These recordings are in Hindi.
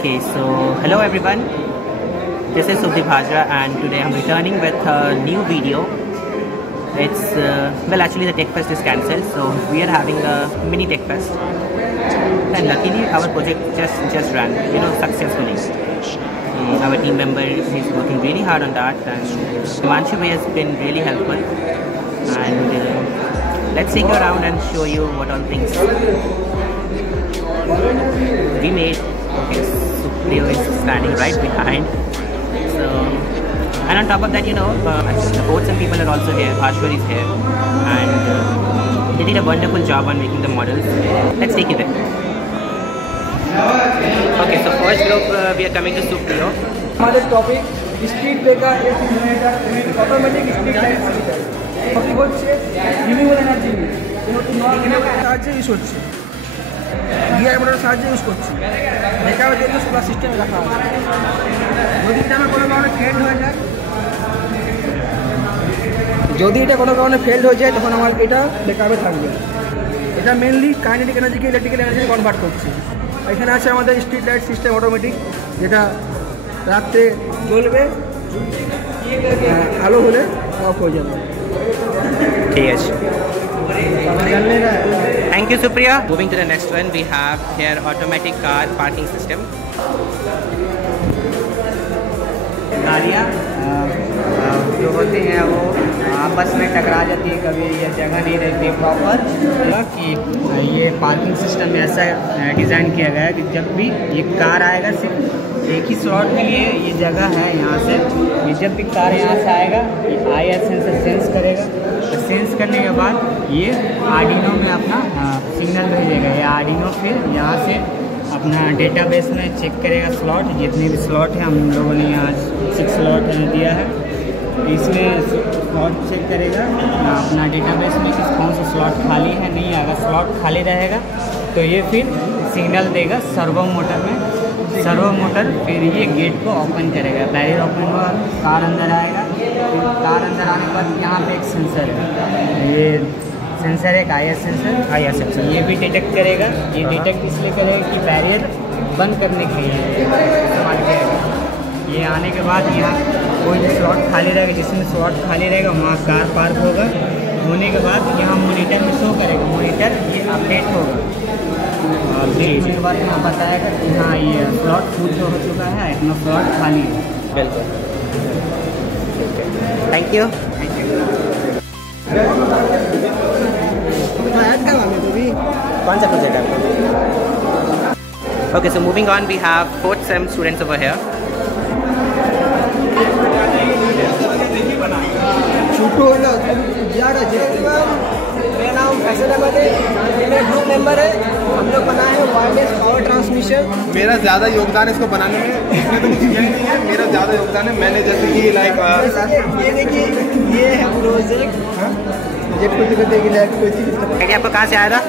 Okay, so hello everyone. This is Subdeep Hajra and today I'm returning with a new video. It's well, actually the Tech Fest is cancelled, so we are having a mini Tech Fest. And luckily our project just ran, successfully. Our team member is working really hard on that, and Himanshu has been really helpful. And let's take you around and show you what all things we made. Okay, Supriyo is standing right behind. So, and on top of that, the boats and people are also here. Bhashwar is here, and they did a wonderful job on making the models. Let's take it there. Okay, so first group we are coming to Supriyo. हमारे टॉपिक स्ट्रीट पे का एक ऑटोमेटिक स्ट्रीट लाइट टॉपिक হচ্ছে রিনিউয়েবল এনার্জি সাহায্যে ইউজ হচ্ছে গিয়ার মোটরের সাহায্যে ইউজ করছি ব্যাকআপের জন্য সোলার সিস্টেম রাখা আছে যদি এটা কোনো কারণে ফেল্ড হয়ে যায় তখন আমার এটা ব্যাকআপে থাকবে এটা মেইনলি কাইনেটিক এনার্জিকে ইলেকট্রিক্যাল এনার্জি কনভার্ট করছে এখানে আছে আমাদের স্ট্রিট লাইট সিস্টেম অটোমেটিক যেটা রাতে জ্বলবে আলো হলে অফ হয়ে যাবে ঠিক আছে Thank you, Supriya. Moving to the next one, we have here automatic car parking system. गाड़ियाँ जो होती हैं वो आपस में टकरा जाती है कभी ये जगह नहीं रहती प्रॉपर कि ये पार्किंग सिस्टम ऐसा डिज़ाइन किया गया है कि जब भी ये कार आएगा सिर्फ एक ही स्लॉट के लिए ये जगह है यहाँ से ये जब भी कार यहाँ से आएगा ये IR सेंसर सेंस करेगा और सेंस करने के बाद ये आर्डिनो में अपना सिग्नल भेजेगा ये आर्डिनो फिर यहाँ से अपना डेटाबेस में चेक करेगा स्लॉट जितने भी स्लॉट हैं हम लोगों ने यहाँ 6 स्लॉट दिया है इसमें स्लॉट चेक करेगा अपना डेटाबेस में कि कौन सा स्लॉट खाली है नहीं अगर स्लॉट खाली रहेगा तो ये फिर सिग्नल देगा सर्वो मोटर में सर्वो मोटर फिर ये गेट को ओपन करेगा बैरियर ओपन होगा कार अंदर आएगा फिर कार अंदर आने के बाद यहाँ पे एक सेंसर है ये सेंसर है IR सेंसर ये भी डिटेक्ट करेगा ये डिटेक्ट इसलिए करेगा कि बैरियर बंद करने के लिए इस्तेमाल किया ये आने के बाद यहाँ कोई भी स्लॉट खाली रहेगा जिसमें स्लॉट खाली रहेगा वहाँ कार पार्क होगा होने के बाद यहाँ मोनीटर में शो करेगा मोनीटर ये अपडेट होगा अपडेट होने के बाद यहाँ बताएगा कि हाँ ये स्लॉट फुल हो चुका है इतना स्लॉट खाली है बिल्कुल थैंक यू कौन सा प्रोजेक्ट है Okay, so moving on, we have 4th sem students over here. मेरा नाम फैसल अहमद है मेरा ग्रुप मेंबर है हम लोग बनाए हैं वायरलेस पावर ट्रांसमिशन मेरा ज़्यादा योगदान इसको बनाने में इसमें तो कुछ किया नहीं है मेरा ज़्यादा योगदान है मैंने जैसे कि लाइक ये देखिए ये है प्रोजेक्ट आइडिया आपको कहाँ से आया था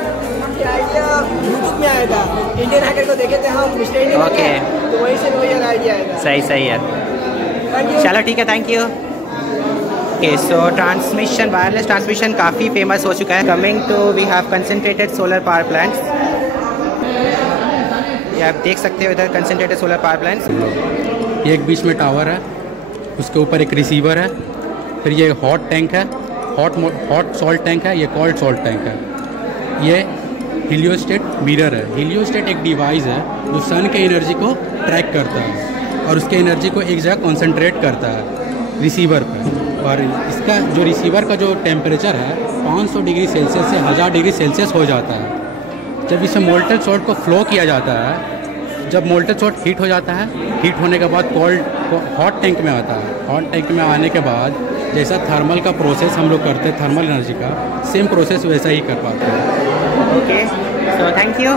आइडिया यूट्यूब में आया था इंडियन हैकर को देखे थे हम मिस्टर इंडियन ओके तो वहीं से वही आइडिया आया था सही है चलो ठीक है thank you Okay, so wireless transmission काफ़ी फेमस हो चुका है coming to we have concentrated solar power plants ये आप देख सकते हो इधर कंसंट्रेटेड सोलर पावर प्लांट्स ये एक बीच में टावर है उसके ऊपर एक रिसीवर है फिर ये हॉट टैंक है हॉट सॉल्ट टैंक है ये कोल्ड सॉल्ट टैंक है ये हीलियोस्टेट मिरर है हीलियोस्टेट एक डिवाइस है जो सन के एनर्जी को ट्रैक करता है और उसके एनर्जी को एक जगह कॉन्सेंट्रेट करता है रिसीवर पर और इसका जो रिसीवर का जो टेम्परेचर है 500 डिग्री सेल्सियस से 1000 डिग्री सेल्सियस हो जाता है जब इसे मोल्टेड सॉल्ट को फ्लो किया जाता है जब मोल्टेड सॉल्ट हीट हो जाता है हीट होने के बाद कोल्ड हॉट टैंक में आता है हॉट टैंक में आने के बाद जैसा थर्मल का प्रोसेस हम लोग करते हैं थर्मल एनर्जी का सेम प्रोसेस वैसा ही कर पाते हैं okay so thank you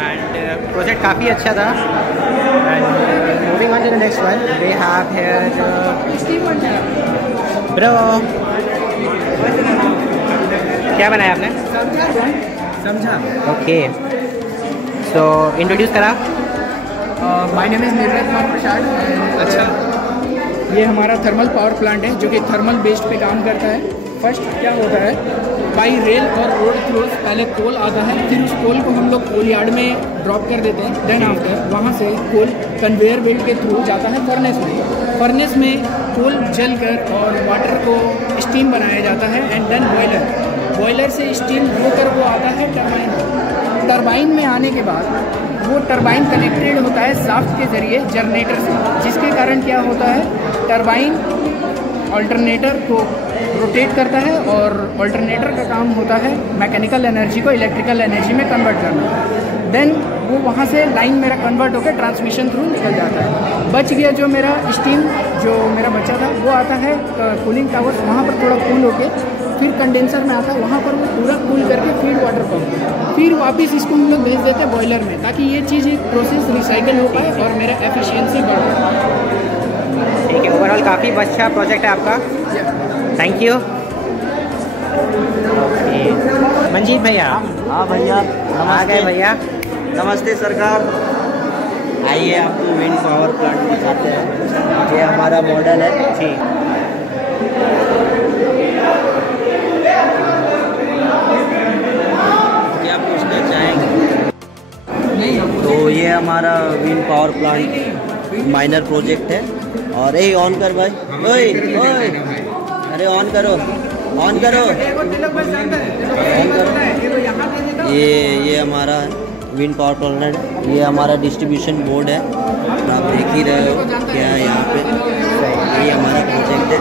and project काफ़ी अच्छा था and moving on to the next one we have here bro क्या बनाया आपने समझा ओके सो इंट्रोड्यूस करा my name is Nirmal Kumar Prasad अच्छा ये हमारा थर्मल पावर प्लांट है जो कि थर्मल बेस्ड पे काम करता है फर्स्ट क्या होता है बाई रेल और रोड थ्रूज पहले कोल आता है, फिर उस कोल को हम लोग कोल यार्ड में ड्रॉप कर देते हैं। देन आफ्टर वहाँ से कोल कन्वेयर बेल्ट के थ्रू जाता है फर्नेस में। फर्नेस में कोल जलकर और वाटर को स्टीम बनाया जाता है एंड देन बॉयलर से स्टीम होकर वो आता है टरबाइन। टरबाइन में आने के बाद वो टरबाइन कनेक्टेड होता है शाफ्ट के ज़रिए जनरेटर से, जिसके कारण क्या होता है टरबाइन अल्टरनेटर को रोटेट करता है और अल्टरनेटर का काम होता है मैकेनिकल एनर्जी को इलेक्ट्रिकल एनर्जी में कन्वर्ट करना। देन वो वहाँ से लाइन मेरा कन्वर्ट होकर ट्रांसमिशन थ्रू निकल जाता है। बच गया जो मेरा स्टीम जो मेरा बचा था वो आता है कूलिंग टावर्स, वहाँ पर थोड़ा कूल होके फिर कंडेंसर में आता है, वहाँ पर वो पूरा कूल करके फीड वाटर पंप, फिर वापस इसको हम लोग भेज देते हैं बॉयलर में, ताकि ये चीज़ प्रोसेस रिसाइकल हो पाए और मेरा एफिशिएंसी बढ़ पाए। ठीक है, ओवरऑल काफ़ी अच्छा प्रोजेक्ट है आपका। Thank you. मंजीत भैया। हाँ भैया, आ गए भैया। नमस्ते सरकार। आइए आपको विंड पावर प्लांट दिखाते हैं। ये हमारा मॉडल है। जी। क्या पूछना चाहेंगे? तो ये हमारा wind power plant minor project है। और यही ऑन कर भाई, ओए ओए, अरे ऑन करो, ऑन करो, ऑन करो। ये हमारा विंड पावर प्लांट है। ये हमारा डिस्ट्रीब्यूशन बोर्ड है, आप देख ही रहे हो क्या है यहाँ पे। ये हमारा प्रोजेक्ट है।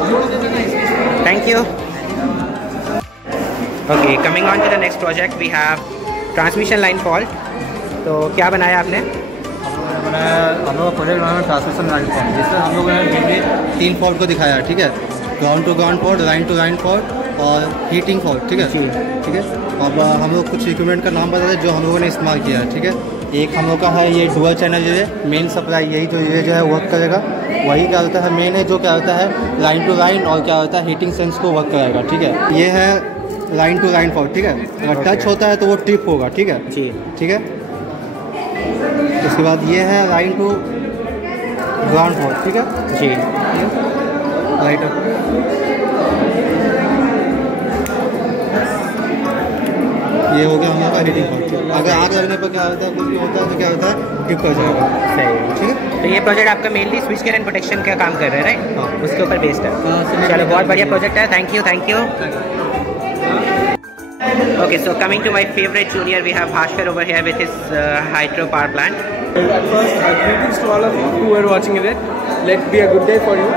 Thank you. Okay, coming on to the next project we have transmission line fault. तो क्या बनाया आपने? हम लोग प्रोजेक्ट बनाया ट्रांसमिशन लाइन फॉल्ट, जिससे हम लोगों ने मेनली 3 फॉल्ट को दिखाया, ठीक है। Ground to ground fault, line to line fault और हीटिंग फॉल्ट, ठीक है। ठीक है। अब हम लोग कुछ इक्विपमेंट का नाम बता दें जो हम लोगों ने इस्तेमाल किया है, ठीक है। एक हम लोग का है ये डुअल चैनल जो है मेन सप्लाई, यही जो है वर्क करेगा। वही क्या होता है मेन है, जो क्या होता है लाइन टू लाइन और क्या होता है हीटिंग सेंस को वर्क कराएगा, ठीक है। ये है लाइन टू लाइन फॉल्ट, ठीक है। अगर टच होता है तो वो ट्रिप होगा, ठीक है जी, ठीक है। उसके बाद ये है लाइन टू ग्राउंड फॉल्ट, ठीक है जी। Right up. ये हो गया हमारा हीटिंग फॉल्ट। अगर आग लगने पर क्या होता है, कुछ भी होता है तो क्या होता है ट्रिप कर जाएगा। सही, ठीक है। तो ये प्रोजेक्ट आपका mainly switch care and protection का काम कर रहा है, राइट? हाँ। उसके ऊपर बेस्ड है। हाँ, चलो, बहुत बढ़िया प्रोजेक्ट है। Thank you, thank you. Okay, so coming to my favorite junior, we have Bhaskar over here with his hydro power plant. At first, greetings to all of you who are watching it. Let be a good day for you.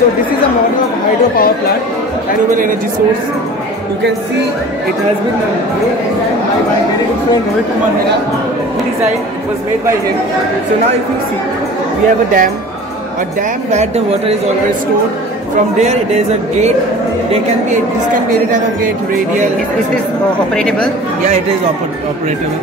So this is a model of hydro power plant, renewable energy source. You can see it has been made by my very good friend Rohit Kumar Mehra. He designed. It was made by him. So now if you see, we have a dam where the water is already stored. From there, it is a gate. This can be any type of gate, radial. Is this operatable? Yeah, it is operatable.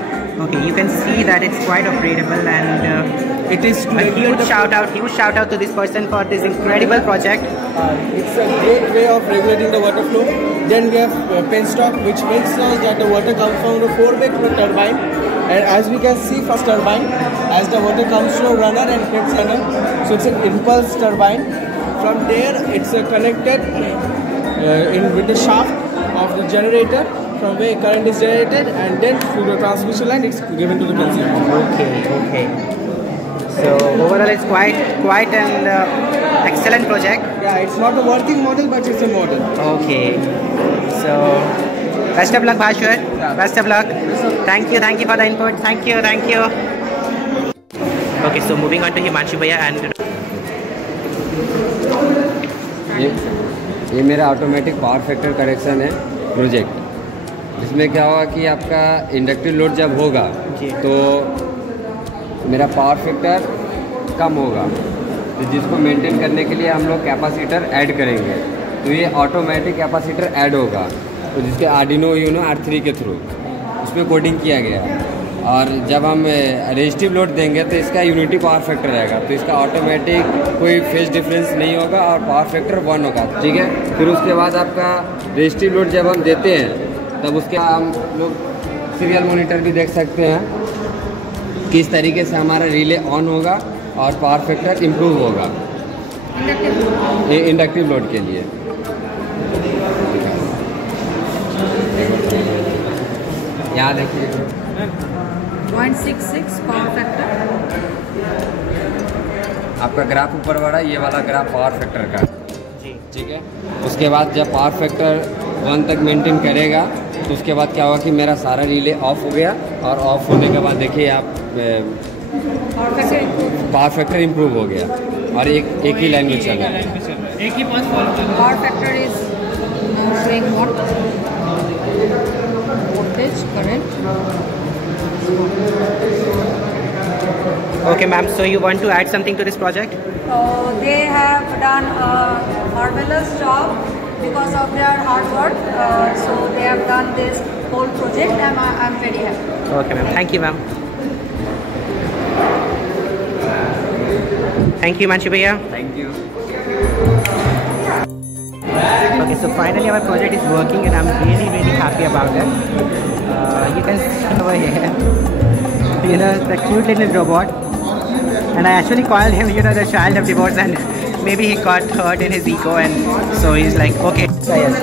Okay, you can see that it's quite operatable, and It is a huge shout out to this person for this incredible project. It's a great way of regulating the water flow. Then we have penstock, which makes sure that the water comes from the 4-way turbine. And as we can see, first turbine, as the water comes to a runner and hits runner, so it's an impulse turbine. From there, it's connected with the shaft of the generator, from where current is generated, and then through the transmission line, it's given to the consumer. Okay. So overall, it's quite an excellent project. Yeah, it's not a working model, but it's a model. Okay. So best of luck, Bhaskar. Best of luck. Thank you for the input. Thank you. Okay, so moving on to Himanshu Bhaiya and ये मेरा ऑटोमेटिक पावर फैक्टर करेक्शन है प्रोजेक्ट। इसमें क्या होगा कि आपका इंडक्टिव लोड जब होगा तो मेरा पावर फैक्टर कम होगा, तो जिसको मेंटेन करने के लिए हम लोग कैपेसिटर ऐड करेंगे। तो ये ऑटोमेटिक कैपेसिटर ऐड होगा, तो जिसके आर्डिनो यूनो R3 के थ्रू उसमें कोडिंग किया गया। और जब हम रेजिस्टिव लोड देंगे तो इसका यूनिटी पावर फैक्टर रहेगा, तो इसका ऑटोमेटिक कोई फेज डिफरेंस नहीं होगा और पावर फैक्टर 1 होगा, ठीक है। फिर उसके बाद आपका रेजिस्टिव लोड जब हम देते हैं तब उसके हम लोग सीरियल मॉनिटर भी देख सकते हैं किस तरीके से हमारा रिले ऑन होगा और पावर फैक्टर इम्प्रूव होगा ये इंडक्टिव लोड के लिए। यहाँ देखिए 0.66 पावर फैक्टर। आपका ग्राफ ऊपर बढ़ा, ये वाला ग्राफ पावर फैक्टर का, ठीक है। उसके बाद जब पावर फैक्टर 1 तक मेंटेन करेगा तो उसके बाद क्या होगा कि मेरा सारा रिले ऑफ हो गया, और ऑफ होने के बाद देखिए आप पावर फैक्टर इम्प्रूव हो गया और एक ही लाइन में चल रहा है। एक ही पास power factor is showing what voltage current. Okay, ma'am. So you want to add something to this project? They have done a marvelous job because of their hard work. So they have done this whole project, and I'm very happy. Okay, ma'am. Thank you, ma'am. Thank you, Manshi bhaiya. Thank you. Okay, so finally our project is working and I'm really happy about it. You can see over here, you know, the cute little robot, and I actually called him, you know, the child of divorce, and maybe he got hurt in his ego, and so he's like, okay. Yeah.